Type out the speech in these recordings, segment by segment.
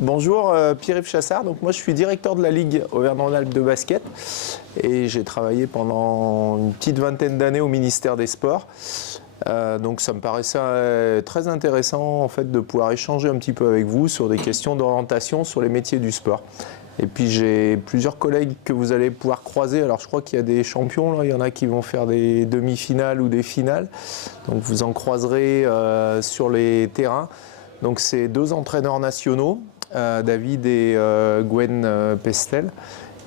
Bonjour, Pierre-Yves Chassard. Donc moi, je suis directeur de la Ligue Auvergne-Rhône-Alpes de basket et j'ai travaillé pendant une petite vingtaine d'années au ministère des Sports. Donc ça me paraissait très intéressant en fait de pouvoir échanger un petit peu avec vous sur des questions d'orientation sur les métiers du sport. Et puis j'ai plusieurs collègues que vous allez pouvoir croiser. Alors je crois qu'il y a des champions, là. Il y en a qui vont faire des demi-finales ou des finales. Donc vous en croiserez sur les terrains. Donc c'est deux entraîneurs nationaux, David et Gwen Pestel.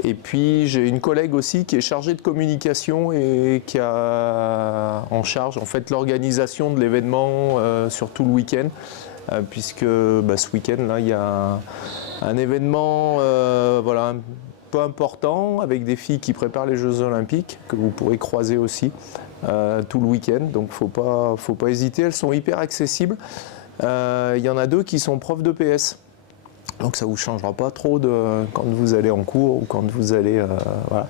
Et puis j'ai une collègue aussi qui est chargée de communication et qui a en charge en fait l'organisation de l'événement sur tout le week-end, puisque ce week-end là il y a un événement voilà, un peu important avec des filles qui préparent les Jeux Olympiques que vous pourrez croiser aussi tout le week-end. Donc faut pas hésiter, elles sont hyper accessibles. Il y en a deux qui sont profs de PS. Donc ça ne vous changera pas trop quand vous allez en cours ou quand vous allez... voilà.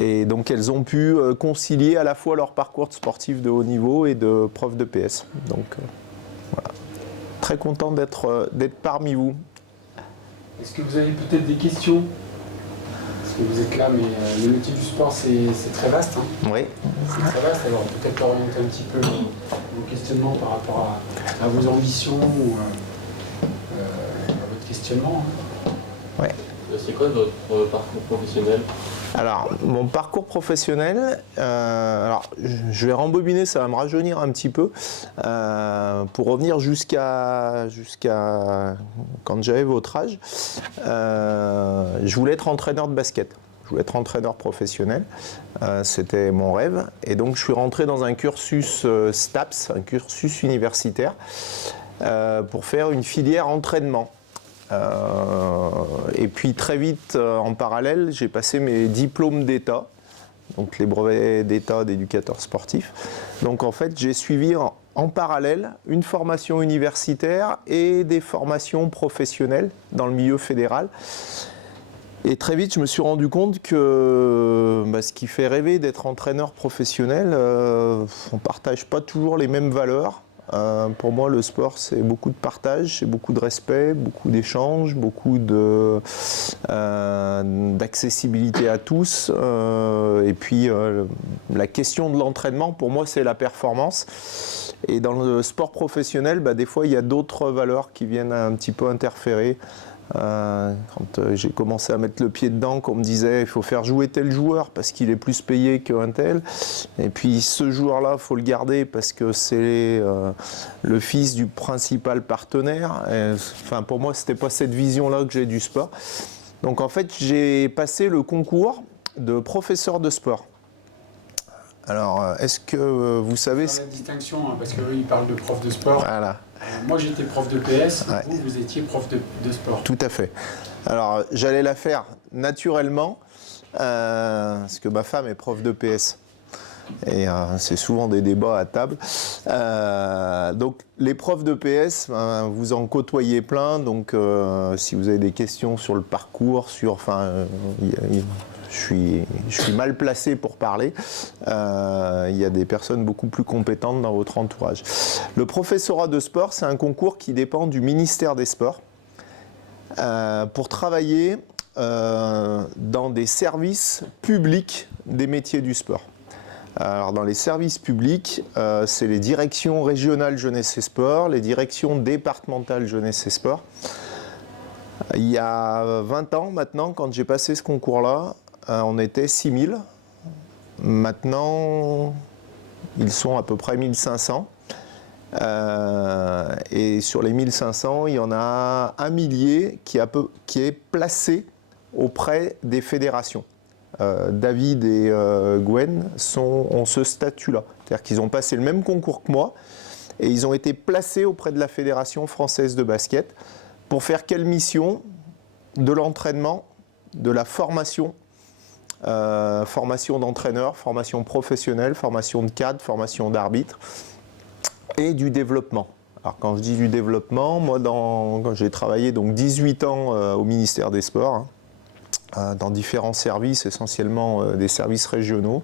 Et donc elles ont pu concilier à la fois leur parcours sportif de haut niveau et de prof de PS. Donc voilà. Très content d'être parmi vous. Est-ce que vous avez peut-être des questions? Parce que vous êtes là, mais le métier du sport c'est très vaste. Hein. Oui. C'est très vaste, alors peut-être orienter un petit peu vos questionnements par rapport à vos ambitions ou questionnement. Ouais. C'est quoi votre parcours professionnel? Alors, mon parcours professionnel, je vais rembobiner, ça va me rajeunir un petit peu, pour revenir jusqu'à quand j'avais votre âge. Je voulais être entraîneur de basket. Je voulais être entraîneur professionnel, c'était mon rêve. Et donc, je suis rentré dans un cursus STAPS, un cursus universitaire, pour faire une filière entraînement. Et puis très vite, en parallèle, j'ai passé mes diplômes d'État, donc les brevets d'État d'éducateur sportif. Donc en fait, j'ai suivi en parallèle une formation universitaire et des formations professionnelles dans le milieu fédéral. Et très vite, je me suis rendu compte que ce qui fait rêver d'être entraîneur professionnel, on ne partage pas toujours les mêmes valeurs. Pour moi, le sport, c'est beaucoup de partage, c'est beaucoup de respect, beaucoup d'échanges, beaucoup d'accessibilité à tous. Et puis, la question de l'entraînement, pour moi, c'est la performance. Et dans le sport professionnel, des fois, il y a d'autres valeurs qui viennent un petit peu interférer. Quand j'ai commencé à mettre le pied dedans, qu'on me disait il faut faire jouer tel joueur parce qu'il est plus payé qu'un tel, et puis ce joueur-là il faut le garder parce que c'est le fils du principal partenaire. Pour moi c'était pas cette vision-là que j'ai du sport. Donc en fait j'ai passé le concours de professeur de sport. Alors, est-ce que vous savez... La distinction, hein, parce qu'eux, ils parlent de prof de sport. Voilà. Moi, j'étais prof de PS, Ouais. vous étiez prof de sport. Tout à fait. Alors, j'allais la faire naturellement, parce que ma femme est prof de PS. Et c'est souvent des débats à table. Donc, les profs de PS, vous en côtoyez plein. Donc, si vous avez des questions sur le parcours, je suis mal placé pour parler. Il y a des personnes beaucoup plus compétentes dans votre entourage. Le professorat de sport, c'est un concours qui dépend du ministère des Sports pour travailler dans des services publics des métiers du sport. Alors, dans les services publics, c'est les directions régionales jeunesse et sport, les directions départementales jeunesse et sport. Il y a 20 ans maintenant, quand j'ai passé ce concours-là, on était 6000. Maintenant, ils sont à peu près 1500. Et sur les 1500, il y en a un millier qui est placé auprès des fédérations. David et Gwen ont ce statut-là. C'est-à-dire qu'ils ont passé le même concours que moi et ils ont été placés auprès de la Fédération française de basket pour faire quelle mission? De l'entraînement, de la formation, formation d'entraîneur, formation professionnelle, formation de cadre, formation d'arbitre et du développement. Alors quand je dis du développement, moi quand j'ai travaillé donc 18 ans au ministère des Sports, dans différents services, essentiellement des services régionaux,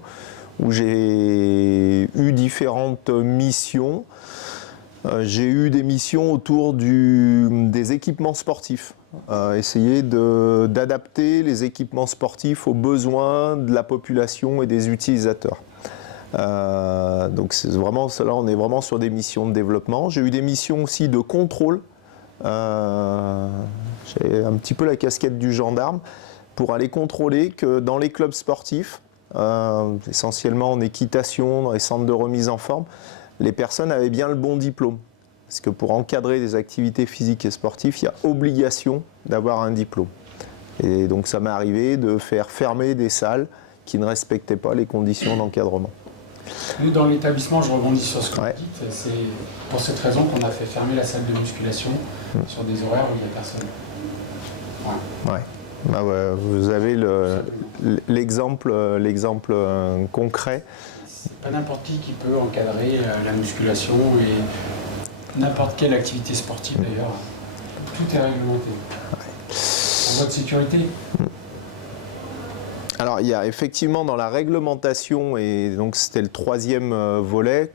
où j'ai eu différentes missions. J'ai eu des missions autour des équipements sportifs. Essayer d'adapter les équipements sportifs aux besoins de la population et des utilisateurs. Donc là, on est vraiment sur des missions de développement. J'ai eu des missions aussi de contrôle. J'ai un petit peu la casquette du gendarme pour aller contrôler que dans les clubs sportifs, essentiellement en équitation, dans les centres de remise en forme, les personnes avaient bien le bon diplôme. Parce que pour encadrer des activités physiques et sportives, il y a obligation d'avoir un diplôme. Et donc ça m'est arrivé de faire fermer des salles qui ne respectaient pas les conditions d'encadrement. Nous, dans l'établissement, je rebondis sur ce que vous dites, c'est pour cette raison qu'on a fait fermer la salle de musculation sur des horaires où il n'y a personne. Ouais. Bah ouais, vous avez l'exemple concret. C'est pas n'importe qui peut encadrer la musculation et n'importe quelle activité sportive d'ailleurs. Tout est réglementé. Pour votre sécurité. Alors il y a effectivement dans la réglementation, et donc c'était le troisième volet,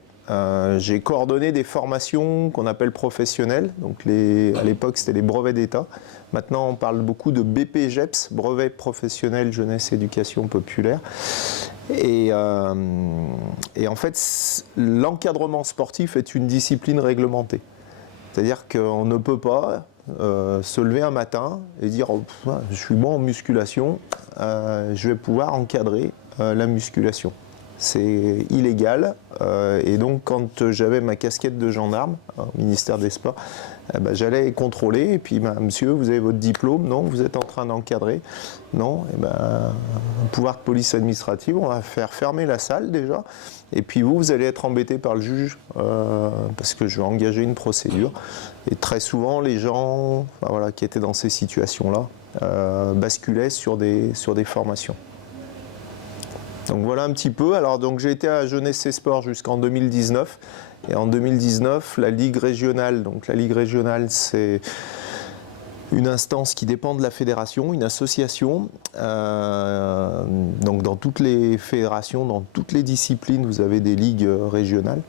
j'ai coordonné des formations qu'on appelle professionnelles. Donc à l'époque c'était les brevets d'État. Maintenant on parle beaucoup de BPJEPS, brevet professionnel jeunesse éducation populaire. Et en fait l'encadrement sportif est une discipline réglementée. C'est-à-dire qu'on ne peut pas se lever un matin et dire oh, je suis bon en musculation, je vais pouvoir encadrer la musculation. C'est illégal et donc quand j'avais ma casquette de gendarme au ministère des Sports, j'allais contrôler et puis monsieur vous avez votre diplôme, non vous êtes en train d'encadrer, non, et pouvoir de police administrative, on va faire fermer la salle déjà et puis vous allez être embêté par le juge parce que je vais engager une procédure et très souvent les gens qui étaient dans ces situations-là basculaient sur des formations. Donc voilà un petit peu. Alors donc j'ai été à Jeunesse et Sport jusqu'en 2019 et en 2019 la Ligue régionale. Donc la Ligue régionale c'est une instance qui dépend de la fédération, une association. Donc dans toutes les fédérations, dans toutes les disciplines, vous avez des ligues régionales.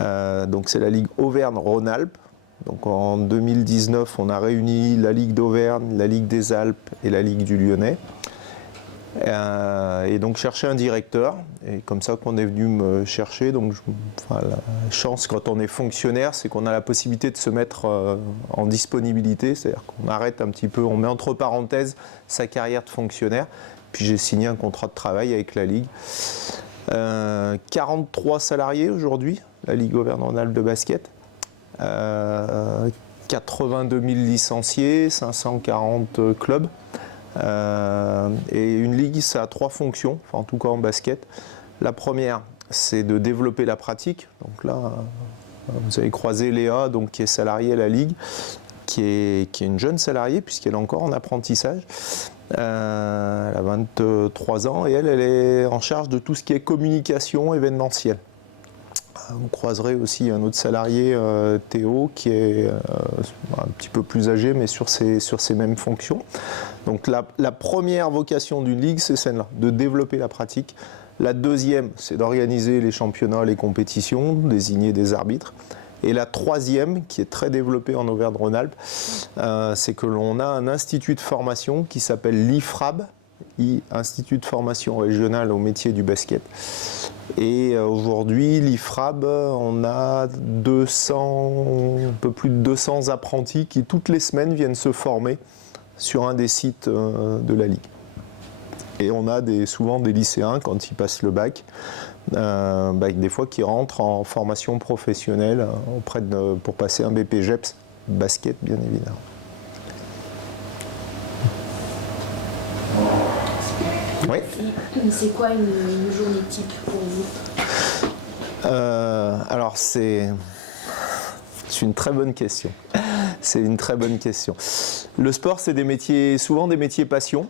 Donc c'est la Ligue Auvergne-Rhône-Alpes. Donc en 2019 on a réuni la Ligue d'Auvergne, la Ligue des Alpes et la Ligue du Lyonnais. Et donc chercher un directeur, et comme ça qu'on est venu me chercher. Donc la chance quand on est fonctionnaire, c'est qu'on a la possibilité de se mettre en disponibilité, c'est-à-dire qu'on arrête un petit peu, on met entre parenthèses sa carrière de fonctionnaire. Puis j'ai signé un contrat de travail avec la Ligue. 43 salariés aujourd'hui, la Ligue Auvergne-Rhône-Alpes de basket. 82 000 licenciés, 540 clubs. Et une ligue, ça a trois fonctions, en tout cas en basket. La première, c'est de développer la pratique. Donc là, vous avez croisé Léa, donc, qui est salariée à la ligue, qui est une jeune salariée, puisqu'elle est encore en apprentissage. Elle a 23 ans et elle est en charge de tout ce qui est communication événementielle. Vous croiserez aussi un autre salarié, Théo, qui est un petit peu plus âgé, mais sur ces mêmes fonctions. Donc la première vocation d'une ligue, c'est celle-là, de développer la pratique. La deuxième, c'est d'organiser les championnats, les compétitions, désigner des arbitres. Et la troisième, qui est très développée en Auvergne-Rhône-Alpes, c'est que l'on a un institut de formation qui s'appelle l'IFRAB, Institut de formation régional au métier du basket. Et aujourd'hui, l'IFRAB, on a un peu plus de 200 apprentis qui toutes les semaines viennent se former sur un des sites de la Ligue. Et on a souvent des lycéens, quand ils passent le bac, des fois qui rentrent en formation professionnelle pour passer un BPJEPS, basket bien évidemment. Oui. C'est quoi une journée type pour vous? Alors c'est une très bonne question. C'est une très bonne question. Le sport, c'est souvent des métiers passion.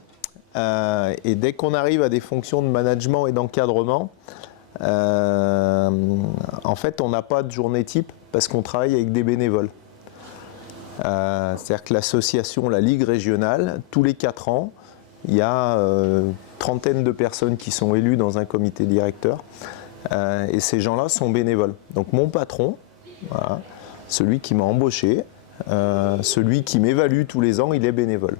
Et dès qu'on arrive à des fonctions de management et d'encadrement, en fait, on n'a pas de journée type parce qu'on travaille avec des bénévoles. C'est-à-dire que l'association, la Ligue régionale, tous les 4 ans, il y a trentaine de personnes qui sont élues dans un comité directeur. Et ces gens-là sont bénévoles. Donc mon patron, voilà, c'est un petit peu plus âgé, mais sur ses mêmes fonctions. Donc la première vocation d'une ligue, c'est d'organiser les championnats, les compétitions, désigner des arbitres. Et une ligue, ça a trois fonctions. En tout cas en basket. La première, c'est de développer la pratique. Donc la deuxième, c'est d'organiser les championnats, les compétitions, désigner des arbitres. Et celui qui m'a embauché, celui qui m'évalue tous les ans, il est bénévole.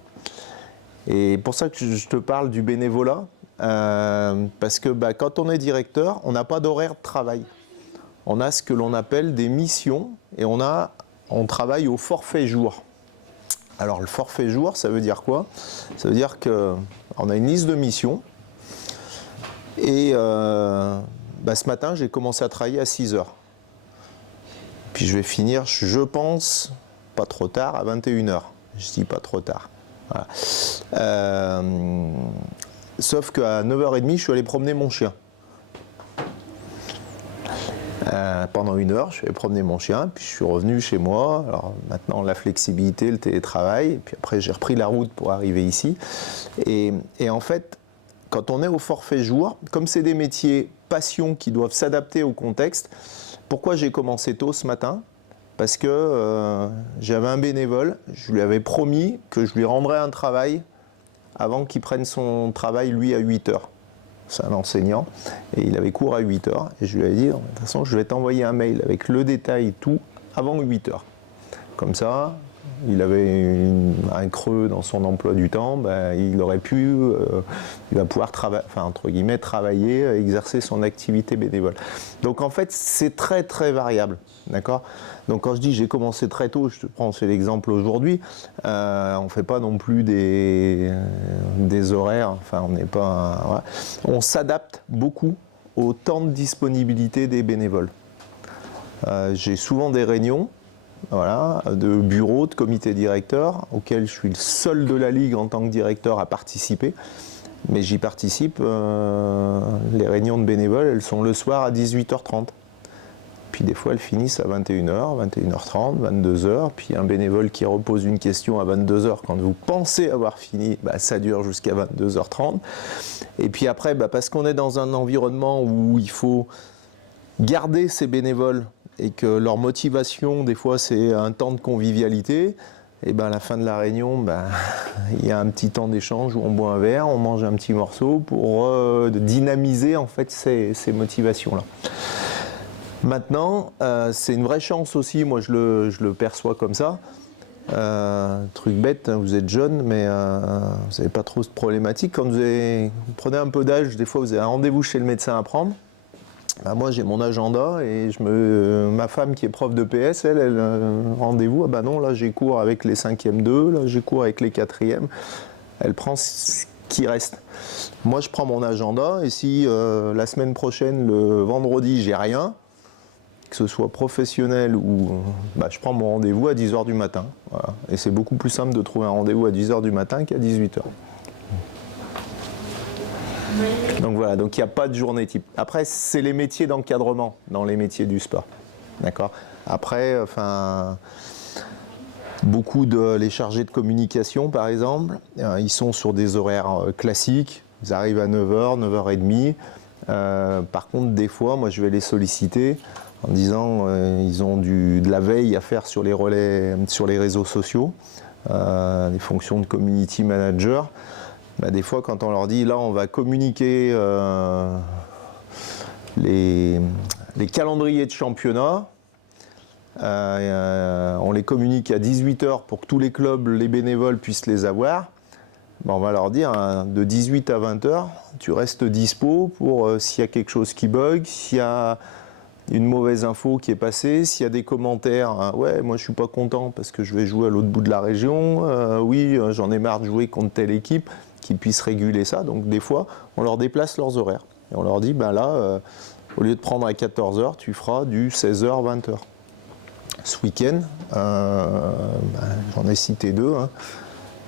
Et pour ça que je te parle du bénévolat, parce que quand on est directeur, on n'a pas d'horaire de travail. On a ce que l'on appelle des missions et on travaille au forfait jour. Alors le forfait jour, ça veut dire quoi? Ça veut dire qu'on a une liste de missions et ce matin, j'ai commencé à travailler à 6 heures. Puis je vais finir, je pense, pas trop tard, à 21 heures. Je dis pas trop tard. Voilà. Sauf qu'à 9h30, je suis allé promener mon chien. Pendant 1 heure, je suis allé promener mon chien, puis je suis revenu chez moi. Alors maintenant, la flexibilité, le télétravail, et puis après, j'ai repris la route pour arriver ici. Et en fait, quand on est au forfait jour, comme c'est des métiers passion qui doivent s'adapter au contexte, pourquoi j'ai commencé tôt ce matin? Parce que j'avais un bénévole, je lui avais promis que je lui rendrais un travail avant qu'il prenne son travail, lui, à 8 heures. C'est un enseignant, et il avait cours à 8 heures. Et je lui ai dit, de toute façon, je vais t'envoyer un mail avec le détail et tout avant 8 heures. Comme ça, il avait un creux dans son emploi du temps, il aurait pu, il va pouvoir entre guillemets, travailler, exercer son activité bénévole. Donc en fait, c'est très très variable, d'accord? Donc quand je dis j'ai commencé très tôt, je te prends l'exemple aujourd'hui, on ne fait pas non plus des horaires, enfin on n'est pas, voilà. On s'adapte beaucoup au temps de disponibilité des bénévoles. J'ai souvent des réunions, voilà, de bureaux, de comités directeurs, auxquels je suis le seul de la Ligue en tant que directeur à participer. Mais j'y participe, les réunions de bénévoles, elles sont le soir à 18h30. Puis des fois, elles finissent à 21h, 21h30, 22h. Puis un bénévole qui repose une question à 22h, quand vous pensez avoir fini, ça dure jusqu'à 22h30. Et puis après, parce qu'on est dans un environnement où il faut garder ces bénévoles, et que leur motivation, des fois, c'est un temps de convivialité, et à la fin de la réunion, il y a un petit temps d'échange où on boit un verre, on mange un petit morceau pour dynamiser en fait ces motivations-là. Maintenant, c'est une vraie chance aussi, moi je le perçois comme ça. Truc bête, vous êtes jeune, mais vous n'avez pas trop de problématique. Quand vous prenez un peu d'âge, des fois vous avez un rendez-vous chez le médecin à prendre. Moi j'ai mon agenda et ma femme qui est prof de PS, elle rendez-vous, non, là j'ai cours avec les 5e 2, là j'ai cours avec les 4e, elle prend ce qui reste. Moi je prends mon agenda et si la semaine prochaine, le vendredi, j'ai rien, que ce soit professionnel ou je prends mon rendez-vous à 10h du matin. Voilà. Et c'est beaucoup plus simple de trouver un rendez-vous à 10h du matin qu'à 18h. Donc voilà, donc il n'y a pas de journée type. Après, c'est les métiers d'encadrement dans les métiers du sport. D'accord ? Après, beaucoup les chargés de communication, par exemple, ils sont sur des horaires classiques. Ils arrivent à 9h, 9h30. Par contre, des fois, moi, je vais les solliciter en disant ils ont de la veille à faire sur les relais, sur les réseaux sociaux, des fonctions de community manager. Des fois, quand on leur dit, là, on va communiquer les calendriers de championnat, on les communique à 18h pour que tous les clubs, les bénévoles puissent les avoir. On va leur dire, de 18 à 20h, tu restes dispo pour s'il y a quelque chose qui bug, s'il y a une mauvaise info qui est passée, s'il y a des commentaires, ouais, moi je suis pas content parce que je vais jouer à l'autre bout de la région, oui, j'en ai marre de jouer contre telle équipe, qui puissent réguler ça. Donc des fois, on leur déplace leurs horaires. Et on leur dit, au lieu de prendre à 14h, tu feras du 16h, 20h. Ce week-end, j'en ai cité 2.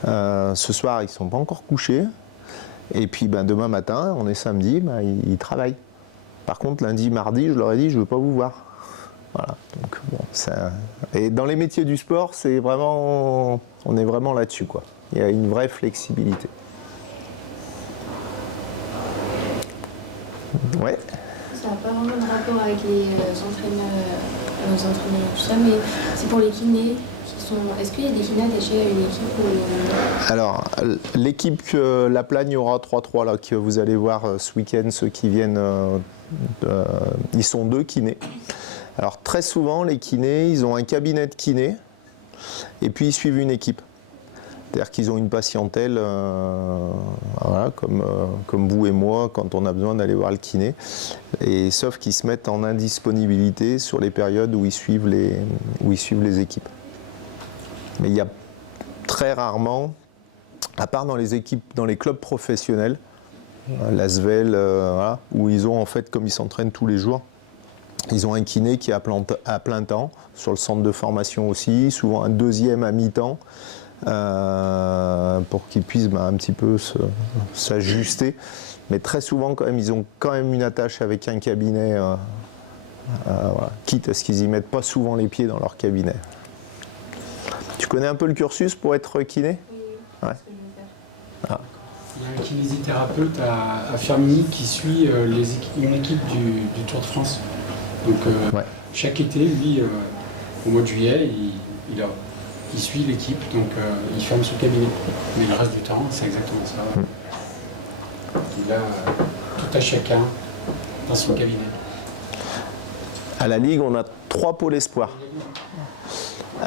Ce soir, ils ne sont pas encore couchés. Et puis demain matin, on est samedi, ils travaillent. Par contre, lundi, mardi, je leur ai dit, je ne veux pas vous voir. Voilà. Donc, et dans les métiers du sport, on est vraiment là-dessus, quoi. Il y a une vraie flexibilité. Ouais. Ça n'a pas vraiment de rapport avec les entraîneurs, tout ça, mais c'est pour les kinés. Est-ce qu'il y a des kinés attachés à une équipe ou... Alors, l'équipe La Plagne aura 3-3 là, que vous allez voir ce week-end, ceux qui viennent, ils sont 2 kinés. Alors très souvent, les kinés, ils ont un cabinet de kiné et puis ils suivent une équipe. C'est-à-dire qu'ils ont une patientèle, voilà, comme vous et moi, quand on a besoin d'aller voir le kiné. Et, sauf qu'ils se mettent en indisponibilité sur les périodes où ils suivent les équipes. Mais il y a très rarement, à part dans les équipes, dans les clubs professionnels, l'Asvel, voilà, où ils ont en fait, comme ils s'entraînent tous les jours, ils ont un kiné qui est à plein temps, sur le centre de formation aussi, souvent un deuxième à mi-temps, pour qu'ils puissent un petit peu s'ajuster. Mais très souvent, quand même, ils ont quand même une attache avec un cabinet, voilà, quitte à ce qu'ils y mettent pas souvent les pieds dans leur cabinet. Tu connais un peu le cursus pour être kiné? Oui, Ouais. c'est ce que je veux faire. Ah. Il y a un kinésithérapeute à Firminy qui suit une équipe du Tour de France. Donc Ouais. chaque été, lui, au mois de juillet, il suit l'équipe, donc il ferme son cabinet. Mais le reste du temps, c'est exactement ça. Il a tout à chacun dans son cabinet. À la Ligue, on a 3 pôles espoir. De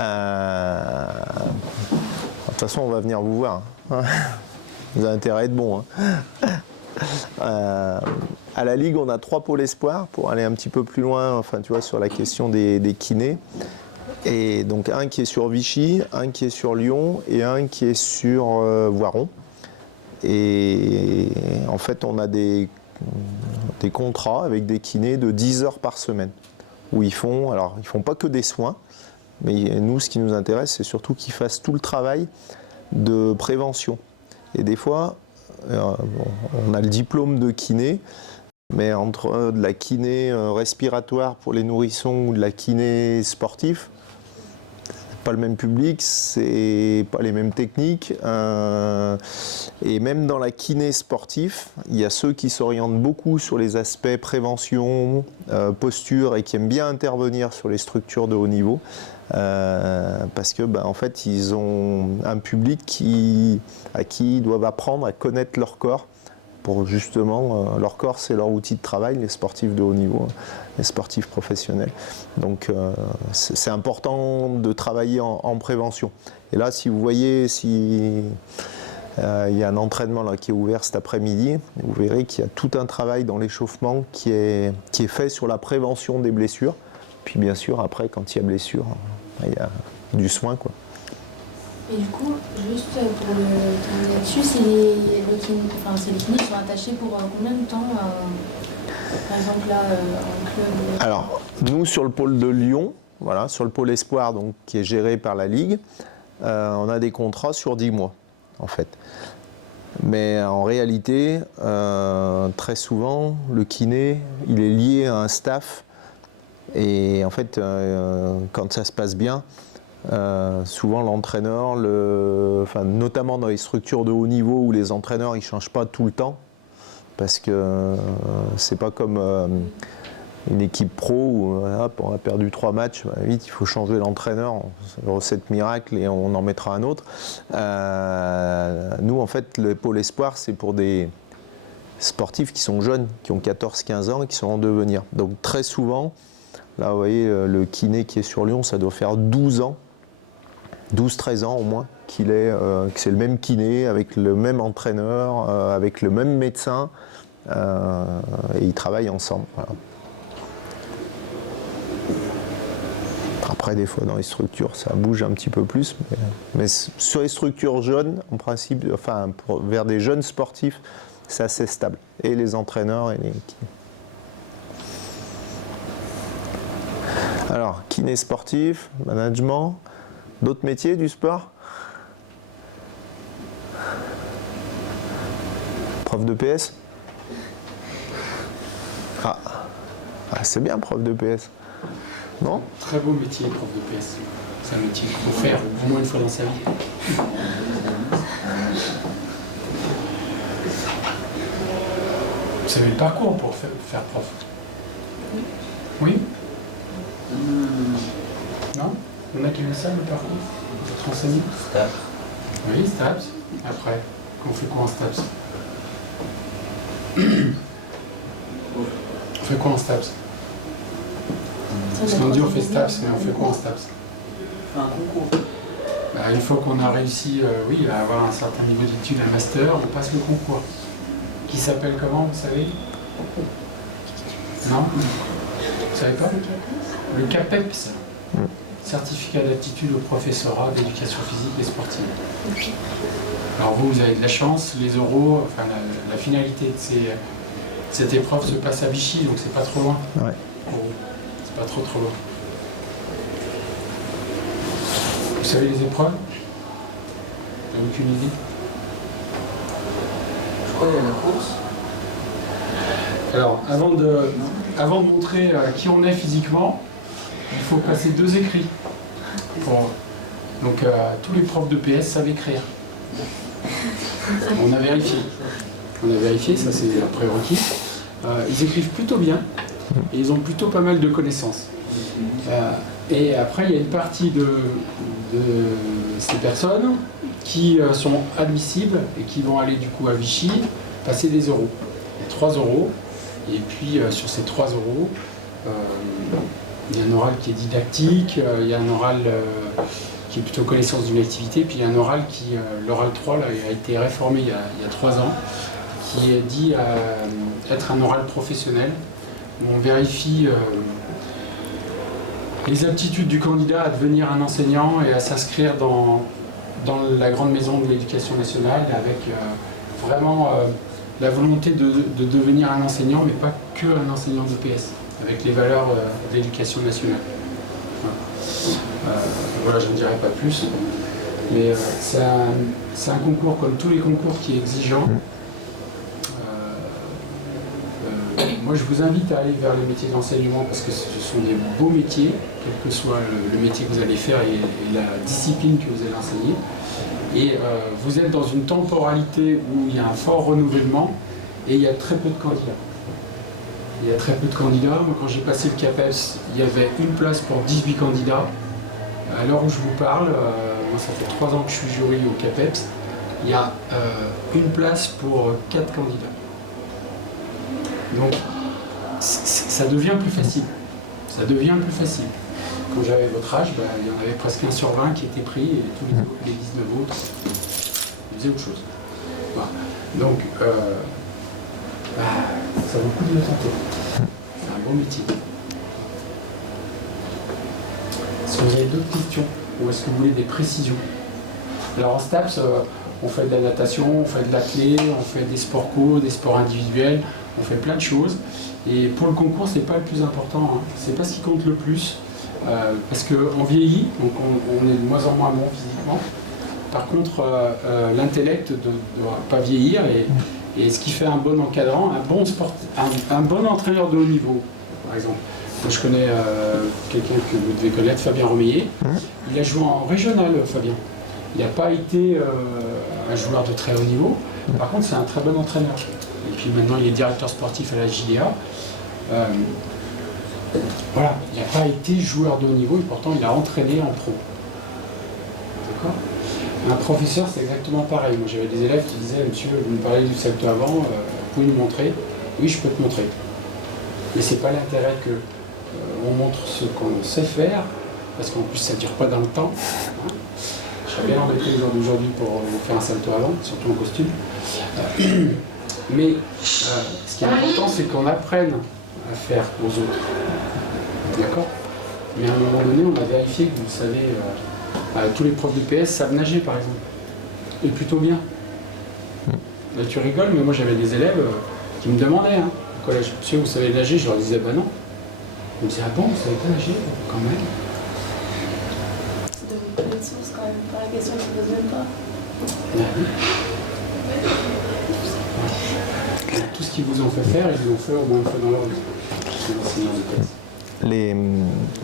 toute façon, on va venir vous voir. Vous avez intérêt à être bon. À la Ligue, on a 3 pôles espoir pour aller un petit peu plus loin, enfin, tu vois, sur la question des kinés. Et donc un qui est sur Vichy, un qui est sur Lyon et un qui est sur Voiron. Et en fait, on a des contrats avec des kinés de 10 heures par semaine où ils font pas que des soins, mais nous, ce qui nous intéresse, c'est surtout qu'ils fassent tout le travail de prévention. Et des fois, on a le diplôme de kiné, mais entre de la kiné respiratoire pour les nourrissons ou de la kiné sportif, pas le même public, c'est pas les mêmes techniques. Et même dans la kiné sportif, il y a ceux qui s'orientent beaucoup sur les aspects prévention, posture et qui aiment bien intervenir sur les structures de haut niveau. Parce que en fait, ils ont un public à qui ils doivent apprendre à connaître leur corps. Pour justement, leur corps, c'est leur outil de travail, les sportifs de haut niveau, les sportifs professionnels. Donc, c'est important de travailler en prévention. Et là, si vous voyez, il y a un entraînement là, qui est ouvert cet après-midi, vous verrez qu'il y a tout un travail dans l'échauffement qui est fait sur la prévention des blessures. Puis bien sûr, après, quand il y a blessure, il y a du soin, quoi. Et du coup, juste pour terminer là-dessus, c'est les kinés qui sont attachés pour combien de temps par exemple là, en club Alors, nous, sur le pôle de Lyon, voilà, sur le pôle Espoir, donc, qui est géré par la Ligue, on a des contrats sur 10 mois, en fait. Mais en réalité, très souvent, le kiné, il est lié à un staff. Et en fait, quand ça se passe bien, souvent l'entraîneur, notamment dans les structures de haut niveau où les entraîneurs ils changent pas tout le temps, parce que c'est pas comme une équipe pro où hop, on a perdu 3 matchs, vite il faut changer l'entraîneur, recette miracle et on en mettra un autre. Nous en fait le pôle espoir c'est pour des sportifs qui sont jeunes, qui ont 14-15 ans et qui sont en devenir. Donc très souvent, là vous voyez le kiné qui est sur Lyon, ça doit faire 12 ans. 12-13 ans au moins, que c'est le même kiné, avec le même entraîneur, avec le même médecin, et ils travaillent ensemble. Voilà. Après, des fois, dans les structures, ça bouge un petit peu plus, mais sur les structures jeunes, en principe, vers des jeunes sportifs, c'est assez stable. Et les entraîneurs et les kinés. Alors, kiné sportif, management. D'autres métiers du sport? Prof de PS? Ah, c'est bien, prof de PS. Non? Très beau métier, prof de PS. C'est un métier qu'il faut faire au moins une fois dans sa vie. Vous savez le parcours pour faire prof? Oui? Non? Il y en a qui aiment ça, le parcours? Votre enseignement? STAPS. Oui, STAPS. Après, on fait quoi en STAPS? On fait quoi en STAPS? C'est Parce qu'on dit on fait STAPS, mais on fait quoi en STAPS? Un concours. Bah, une fois qu'on a réussi oui, à avoir un certain niveau d'études, un master, on passe le concours. Qui s'appelle comment, vous savez? Non? Vous savez pas? Le CAPEPS. Certificat d'aptitude au professorat d'éducation physique et sportive. Alors vous avez de la chance, les oraux, enfin la finalité de cette épreuve se passe à Vichy, donc c'est pas trop loin. Ouais. Pour vous. C'est pas trop loin. Vous savez les épreuves? Vous n'avez aucune idée? Je crois qu'il y a la course. Alors, avant de montrer qui on est physiquement, il faut passer 2 écrits. Donc, tous les profs de PS savent écrire. On a vérifié, ça c'est un prérequis. Ils écrivent plutôt bien et ils ont plutôt pas mal de connaissances. Et après, il y a une partie de ces personnes qui sont admissibles et qui vont aller du coup à Vichy passer des oraux. Il y a 3 oraux. Et puis sur ces 3 oraux, il y a un oral qui est didactique, il y a un oral qui est plutôt connaissance d'une activité, puis il y a un oral qui, l'oral 3, là, a été réformé il y a 3 ans, qui est dit être un oral professionnel, où on vérifie les aptitudes du candidat à devenir un enseignant et à s'inscrire dans la grande maison de l'éducation nationale, avec vraiment la volonté de devenir un enseignant, mais pas que un enseignant de PS, avec les valeurs de l'éducation nationale. Voilà, je ne dirai pas plus, mais c'est un concours comme tous les concours qui est exigeant. Moi, je vous invite à aller vers les métiers d'enseignement parce que ce sont des beaux métiers, quel que soit le métier que vous allez faire et la discipline que vous allez enseigner. Et vous êtes dans une temporalité où il y a un fort renouvellement et il y a très peu de candidats. Il y a très peu de candidats. Moi, quand j'ai passé le CAPES, il y avait une place pour 18 candidats. À l'heure où je vous parle, moi ça fait 3 ans que je suis jury au CAPES, il y a une place pour 4 candidats. Donc ça devient plus facile. Ça devient plus facile. Quand j'avais votre âge, il y en avait presque 1 sur 20 qui était pris et tous les 19 autres faisaient autre chose. Voilà. Donc ça vaut le coup de le tenter. C'est un bon métier. Est-ce que vous avez d'autres questions ou est-ce que vous voulez des précisions? Alors en STAPS, on fait de la natation, on fait de l'athlé, on fait des sports co, des sports individuels, on fait plein de choses. Et pour le concours, c'est pas le plus important, hein. C'est pas ce qui compte le plus. Parce qu'on vieillit, donc on est de moins en moins bon physiquement. Par contre, l'intellect ne doit pas vieillir et ce qui fait un bon encadrant, un bon entraîneur de haut niveau, par exemple. Moi, je connais quelqu'un que vous devez connaître, Fabien Romeillet. Il a joué en régional, Fabien. Il n'a pas été un joueur de très haut niveau. Par contre, c'est un très bon entraîneur. Et puis maintenant, il est directeur sportif à la JDA. Voilà, il n'a pas été joueur de haut niveau et pourtant il a entraîné en pro. D'accord? Un professeur, c'est exactement pareil. Moi, j'avais des élèves qui disaient, monsieur, vous me parlez du salto avant, vous pouvez nous montrer? Oui, je peux te montrer. Mais c'est pas l'intérêt que on montre ce qu'on sait faire, parce qu'en plus, ça ne dure pas dans le temps. Hein. Je serais bien embêté le jour d'aujourd'hui pour vous faire un salto avant, surtout en costume. Mais ce qui est important, c'est qu'on apprenne à faire aux autres. D'accord? Mais à un moment donné, on a vérifié que vous savez, tous les profs de PS savent nager par exemple. Et plutôt bien. Là, tu rigoles, mais moi j'avais des élèves qui me demandaient au collège, monsieur, vous savez nager? Je leur disais, bah non. Ils me disaient, ah bon, vous savez pas nager? Quand même. C'est de votre source quand même, par la question qui ne pose même pas. Tout ce qu'ils vous ont fait faire, ils l'ont fait au moins une fois dans leur vie.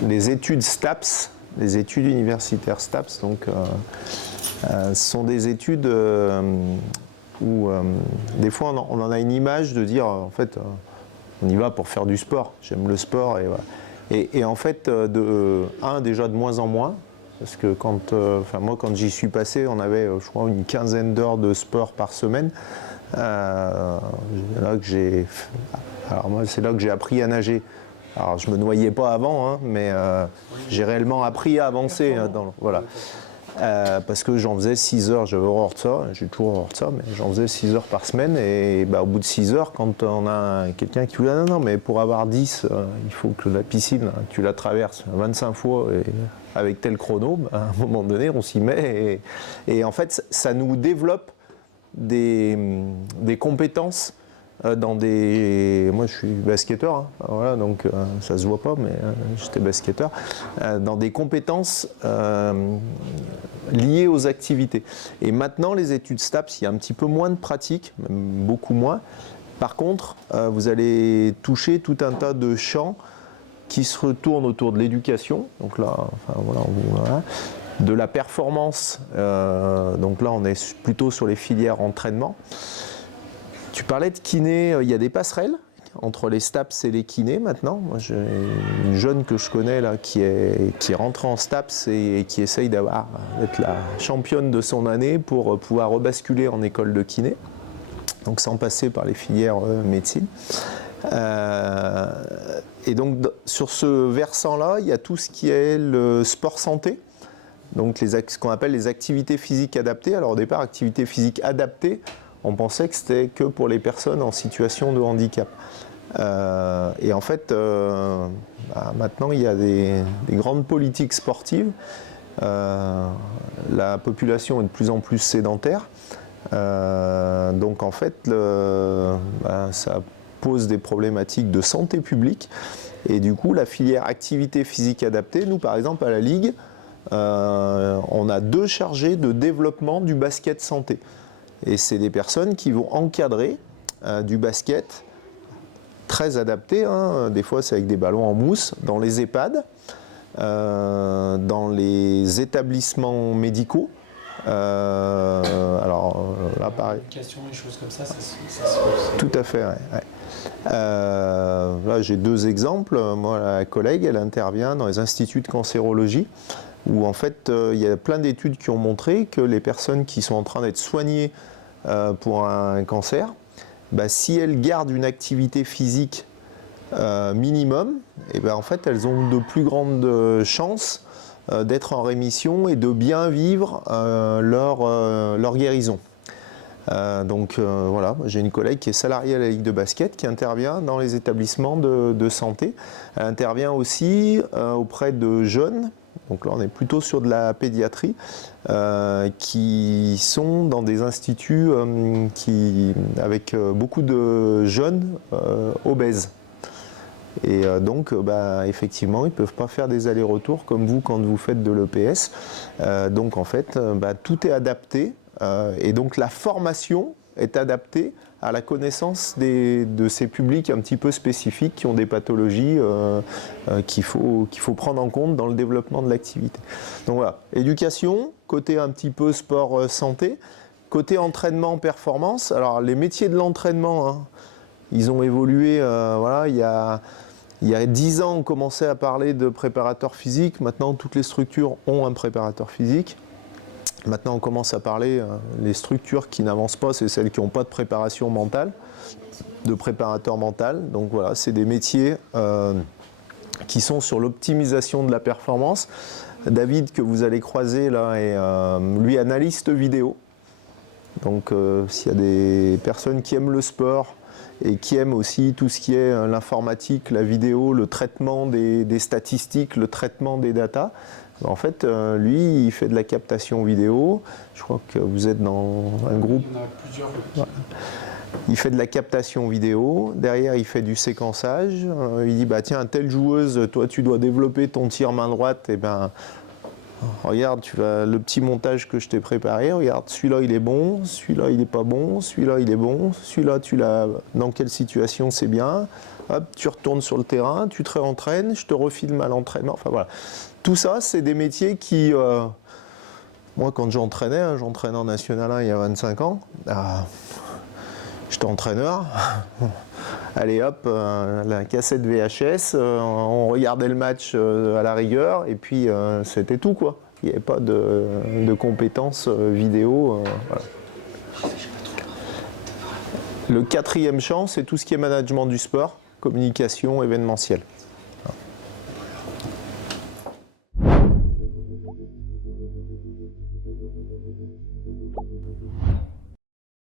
Les études STAPS, les études universitaires STAPS, donc, sont des études où des fois on en a une image de dire en fait on y va pour faire du sport, j'aime le sport et voilà. Et en fait déjà de moins en moins, parce que moi quand j'y suis passé, on avait je crois une quinzaine d'heures de sport par semaine. C'est là que j'ai appris à nager Alors, je me noyais pas avant, hein, mais j'ai réellement appris à avancer. Voilà. Parce que j'en faisais 6 heures, j'avais horreur de ça, j'ai toujours horreur de ça, mais j'en faisais 6 heures par semaine. Et au bout de 6 heures, quand on a quelqu'un qui vous dit non, mais pour avoir 10, il faut que la piscine, tu la traverses 25 fois et avec tel chrono, à un moment donné, on s'y met. Et en fait, ça nous développe des compétences dans des... Moi, je suis basketteur, hein, voilà, donc ça se voit pas, mais j'étais basketteur. Dans des compétences liées aux activités. Et maintenant, les études STAPS, il y a un petit peu moins de pratique, même beaucoup moins. Par contre, vous allez toucher tout un tas de champs qui se retournent autour de l'éducation. Donc là, voilà. De la performance, donc là, on est plutôt sur les filières entraînement. Tu parlais de kiné, il y a des passerelles entre les STAPS et les kinés maintenant. Moi, j'ai une jeune que je connais là qui est rentrée en STAPS et qui essaye d'être la championne de son année pour pouvoir rebasculer en école de kiné, donc sans passer par les filières médecine. Et donc sur ce versant-là, il y a tout ce qui est le sport santé, donc ce qu'on appelle les activités physiques adaptées. Alors au départ, activités physiques adaptées, on pensait que c'était que pour les personnes en situation de handicap. Et en fait, maintenant, il y a des grandes politiques sportives. La population est de plus en plus sédentaire. Donc en fait, ça pose des problématiques de santé publique. Et du coup, la filière activité physique adaptée, nous par exemple à la Ligue, on a 2 chargés de développement du basket santé. Et c'est des personnes qui vont encadrer du basket très adapté, hein. Des fois c'est avec des ballons en mousse, dans les EHPAD, dans les établissements médicaux. Alors là pareil. L'éducation, les choses comme ça se Tout à fait, ouais. Là j'ai 2 exemples. Moi, la collègue, elle intervient dans les instituts de cancérologie, où en fait il y a plein d'études qui ont montré que les personnes qui sont en train d'être soignées pour un cancer, si elles gardent une activité physique minimum, et en fait elles ont de plus grandes chances d'être en rémission et de bien vivre leur guérison. Donc voilà, j'ai une collègue qui est salariée à la Ligue de basket qui intervient dans les établissements de santé. Elle intervient aussi auprès de jeunes. Donc là, on est plutôt sur de la pédiatrie, qui sont dans des instituts avec beaucoup de jeunes obèses. Et donc, effectivement, ils ne peuvent pas faire des allers-retours comme vous quand vous faites de l'EPS. Donc, en fait, tout est adapté. Et donc, la formation est adaptée à la connaissance de ces publics un petit peu spécifiques qui ont des pathologies qu'il faut prendre en compte dans le développement de l'activité. Donc voilà, éducation, côté un petit peu sport santé, côté entraînement performance. Alors les métiers de l'entraînement, hein, ils ont évolué. Il y a 10 ans, on commençait à parler de préparateur physique. Maintenant, toutes les structures ont un préparateur physique. Maintenant, on commence à parler, les structures qui n'avancent pas, c'est celles qui n'ont pas de préparation mentale, de préparateur mental. Donc voilà, c'est des métiers qui sont sur l'optimisation de la performance. David, que vous allez croiser là, est lui analyste vidéo. Donc s'il y a des personnes qui aiment le sport et qui aiment aussi tout ce qui est l'informatique, la vidéo, le traitement des statistiques, le traitement des datas, en fait, lui, il fait de la captation vidéo. Je crois que vous êtes dans un groupe. Il y en a plusieurs. Voilà. Il fait de la captation vidéo. Derrière, il fait du séquençage. Il dit, tiens, telle joueuse, toi, tu dois développer ton tir main droite. Et regarde, le petit montage que je t'ai préparé. Regarde, celui-là, il est bon. Celui-là, il n'est pas bon. Celui-là, il est bon. Celui-là, tu l'as. Dans quelle situation c'est bien. Hop, tu retournes sur le terrain, tu te réentraînes, je te refilme à l'entraînement. Enfin voilà. Tout ça, c'est des métiers qui, moi quand j'entraînais en National 1 il y a 25 ans, j'étais entraîneur, allez hop, la cassette VHS, on regardait le match à la rigueur, et puis c'était tout quoi. Il n'y avait pas de compétences vidéo. Voilà. Le 4e champ, c'est tout ce qui est management du sport, communication, événementiel.